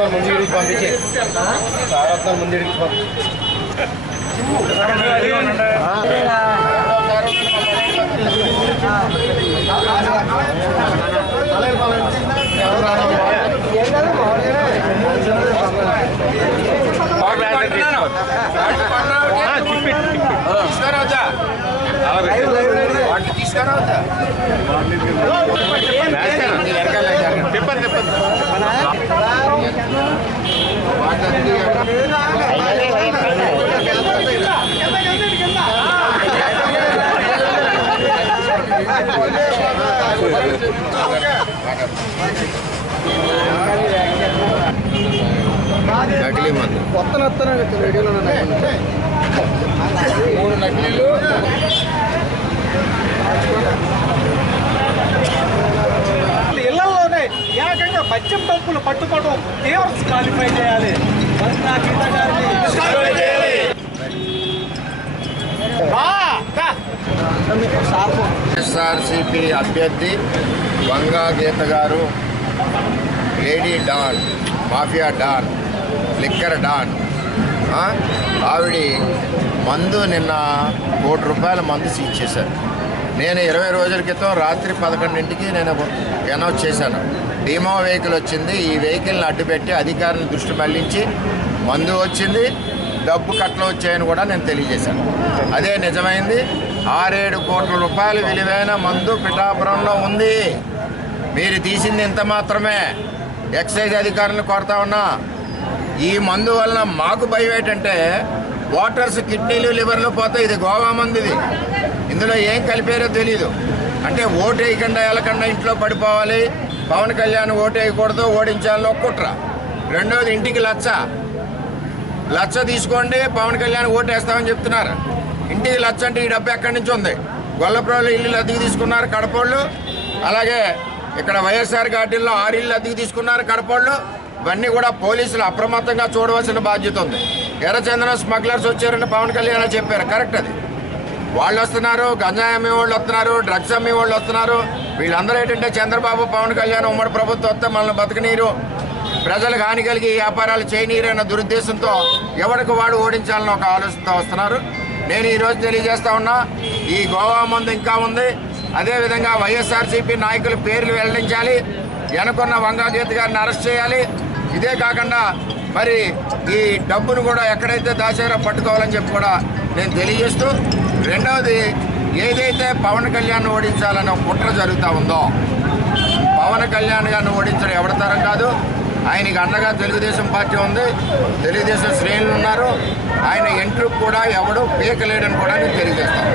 వస్తాను ముందుడికి పంపించి సార్ వస్తాను ముందుడికి తీసుకురావద్దా చెప్పండి నకిలీ మందు కొత్త నత్తన రేడియోలో 3 నకిలీలు ఇళ్లలోనే ఏకంగా మద్యం పంపులు పట్టుకోవడం తీవ్ర క్వాలిఫై చేయాలి. ఎస్ఆర్సిపి అభ్యర్థి వంగా గీత గారు lady don, mafia don, liquor don. ఆవిడ మందు నిన్న ₹1 కోటి మందు సీజ్ చేశారు. నేను 20 రోజుల క్రితం రాత్రి 11ంటికి నేను అనౌన్స్ చేశాను. డీమో వెహికల్ వచ్చింది, ఈ వెహికల్ని అడ్డుపెట్టి అధికారులను దృష్టి మళ్లించి మందు వచ్చింది, డబ్బు కట్టలు వచ్చాయని కూడా నేను తెలియజేశాను. అదే నిజమైంది. ₹6-7 కోట్ల విలువైన మందు పిఠాపురంలో ఉంది. మీరు తీసింది ఇంత మాత్రమే. ఎక్సైజ్ అధికారులను కోరుతా ఉన్నా, ఈ మందు వలన మాకు భయం ఏంటంటే వాటర్స్ కిడ్నీలు లివర్లు పోతాయి. ఇది గోవా మందు, ఇది ఇందులో ఏం కలిపారో తెలీదు. అంటే ఓటు వేయకుండా వెళ్ళకుండా ఇంట్లో పడిపోవాలి, పవన్ కళ్యాణ్ ఓటు వేయకూడదు, ఓడించాలని కుట్ర. రెండోది ఇంటికి లచ్చ తీసుకోండి, పవన్ కళ్యాణ్ ఓటు వేస్తామని చెప్తున్నారు. ఇంటికి లచ్చ అంటే ఈ డబ్బు ఎక్కడి నుంచి ఉంది? గొల్లపురంలో ఇల్లు అద్దెకు తీసుకున్నారు కడపోళ్ళు, అలాగే ఇక్కడ వైఎస్ఆర్ ఘాటీల్లో 6 ఇళ్ళు అద్దెకు తీసుకున్నారు కడపోళ్ళు. ఇవన్నీ కూడా పోలీసులు అప్రమత్తంగా చూడవలసిన బాధ్యత ఉంది. ఎర్రచందనం స్మగ్లర్స్ వచ్చారని పవన్ కళ్యాణ్ చెప్పారు, కరెక్ట్. అది వాళ్ళు వస్తున్నారు, గంజాయి అమ్మే వాళ్ళు వస్తున్నారు, డ్రగ్స్ అమ్మే వాళ్ళు వస్తున్నారు. వీళ్ళందరూ ఏంటంటే చంద్రబాబు పవన్ కళ్యాణ్ ఉమ్మడి ప్రభుత్వం వస్తే మనల్ని బతకనీరు, ప్రజలకు హాని కలిగి వ్యాపారాలు చేయనీరు అన్న దురుద్దేశంతో ఎవరికి వాడు ఓడించాలని ఒక ఆలోచనతో వస్తున్నారు. నేను ఈరోజు తెలియజేస్తా ఉన్నా, ఈ గోవా మందు ఇంకా ఉంది. అదేవిధంగా వైఎస్ఆర్సీపీ నాయకుల పేర్లు వెల్లడించాలి, వెనుకున్న వంగా గీత గారిని అరెస్ట్ చేయాలి. ఇదే కాకుండా మరి ఈ డబ్బును కూడా ఎక్కడైతే దాచారో పట్టుకోవాలని చెప్పి కూడా నేను తెలియజేస్తూ, రెండవది ఏదైతే పవన్ కళ్యాణ్ ఓడించాలనే కుట్ర జరుగుతూ ఉందో, పవన్ కళ్యాణ్ గారిని ఓడించడం ఎవరి తరం కాదు. ఆయనకి అండగా తెలుగుదేశం పార్టీ ఉంది, తెలుగుదేశం శ్రేణులు ఉన్నారు. ఆయన ఎంట్రీ కూడా ఎవడు పీకలేడని కూడా నేను తెలియజేస్తాను.